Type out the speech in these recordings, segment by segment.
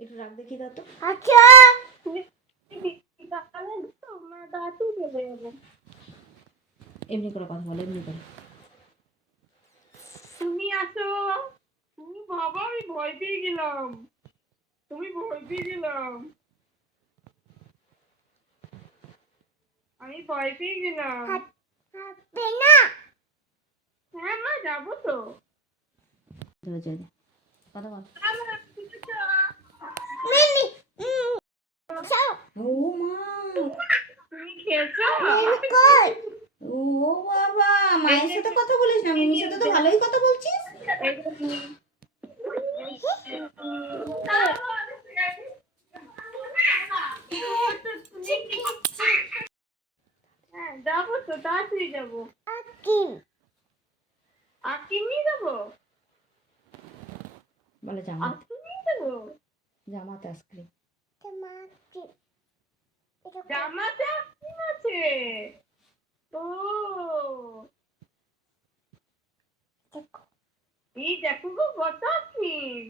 একটু রাখ দেখি দাও তো। আচ্ছা। এমনি করে কথা বলো এমনি করে। তুমি আসো। তুমি বাবা আমি ভয় পেয়ে গেলাম। তুমি ভয় পেয়ে গেলাম। আমি ভয় পেয়ে গেলাম। না? হ্যাঁ মা যাব তো। কথা বল মিমি উম, চাও ও মা তুমি খেয়েছো? ও বাবা মায়ের সাথে কথা বলিস না মিমির সাথে তো ভালোই কথা বলছিস। হ্যাঁ যাব তো তাড়াতাড়ি যাব। আকিম নিয়ে যাব? বলে জামা নিয়ে যাব? জামাতে আইসক্রিম। জামাতে আইসক্রিম আছে। ও। এই দেখো গো কত আইসক্রিম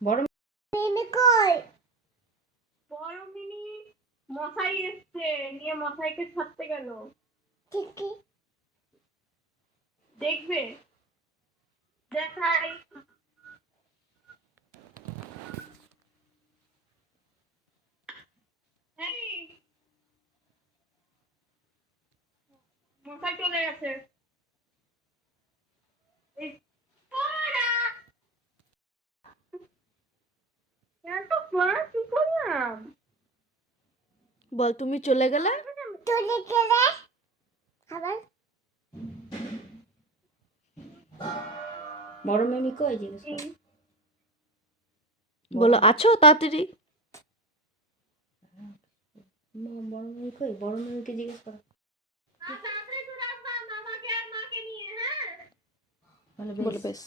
বড় মিমি কই? বড় মিনি মশাই এসছে নিয়ে মশাইকে ছাড়তে গেল। দেখবে? দেখাই এই, মশাই চলে গেছে বল তুমি চলে গেলে? চলে গেলে। আবার? বড় মিমি কই জিজ্ঞেস বলো আছো তাড়াতাড়ি? মা, বড় মিমি কই? বড় মিমিকে জিজ্ঞেস কর তাড়াতাড়ি করে আসবা মামাকে আর মাকে নিয়ে হ্যাঁ বলে বেশ।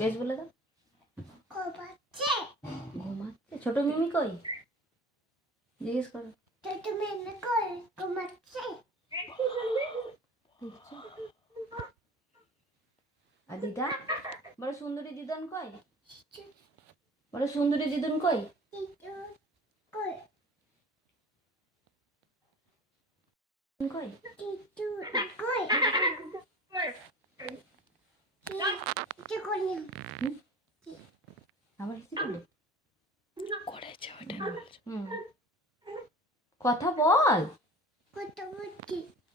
বেশ। বলে দাও। কবাচ্ছে ঘুমাচ্ছে ছোট মিমি কই? জিজ্ঞেস করো। তুমি মিমি কই? ঘুমাচ্ছে আর দিদা? বড় সুন্দরী দিদন কই? বড় সুন্দরী দিদন কই? কই কই চিচু কই চিচু কই আবার এসে বলে করেছে ওটা বলছে হুম কথা বল।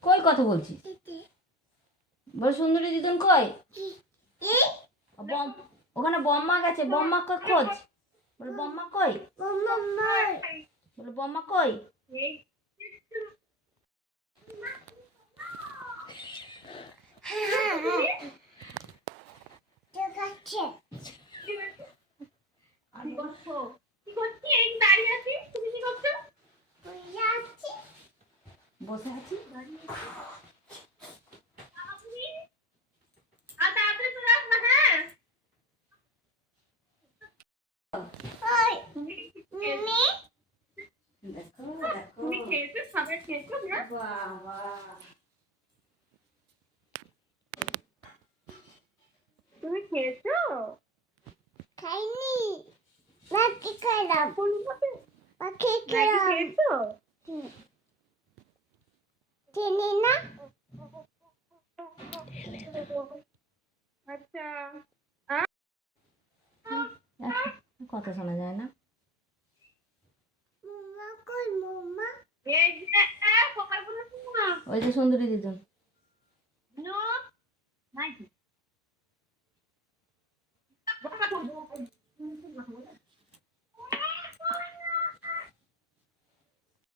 কই কথা বলছিস? বল বড় সুন্দরী দিদন কই? ওখানে বম্মা গেছে। বম্মা কই খোঁজ। বলে বম্মা কই? বলে বম্মা কই এই হ্যাঁ হ্যাঁ হ্যাঁ ঠিক আছে আর বসো কি করছি এই দাঁড়িয়ে আছি তুমি কি করছ বুঝে আছি বসে আছি আপনি আর তাড়াতাড়ি চলে আসবা হ্যাঁ ওই তুমি মিমি দেখো দেখো তুমি খাবার খেয়েছো না বাবা। তুমি খেয়েছো? খাইনি। বাকি মতে বাকি খেলাম খেয়েছো? চিনি না? আচ্ছা। কথা শোনা যায় না মাম্মা কই মাম্মা এই যে সকালবেলা শুনো না ওই যে সুন্দরী দিত নো নাই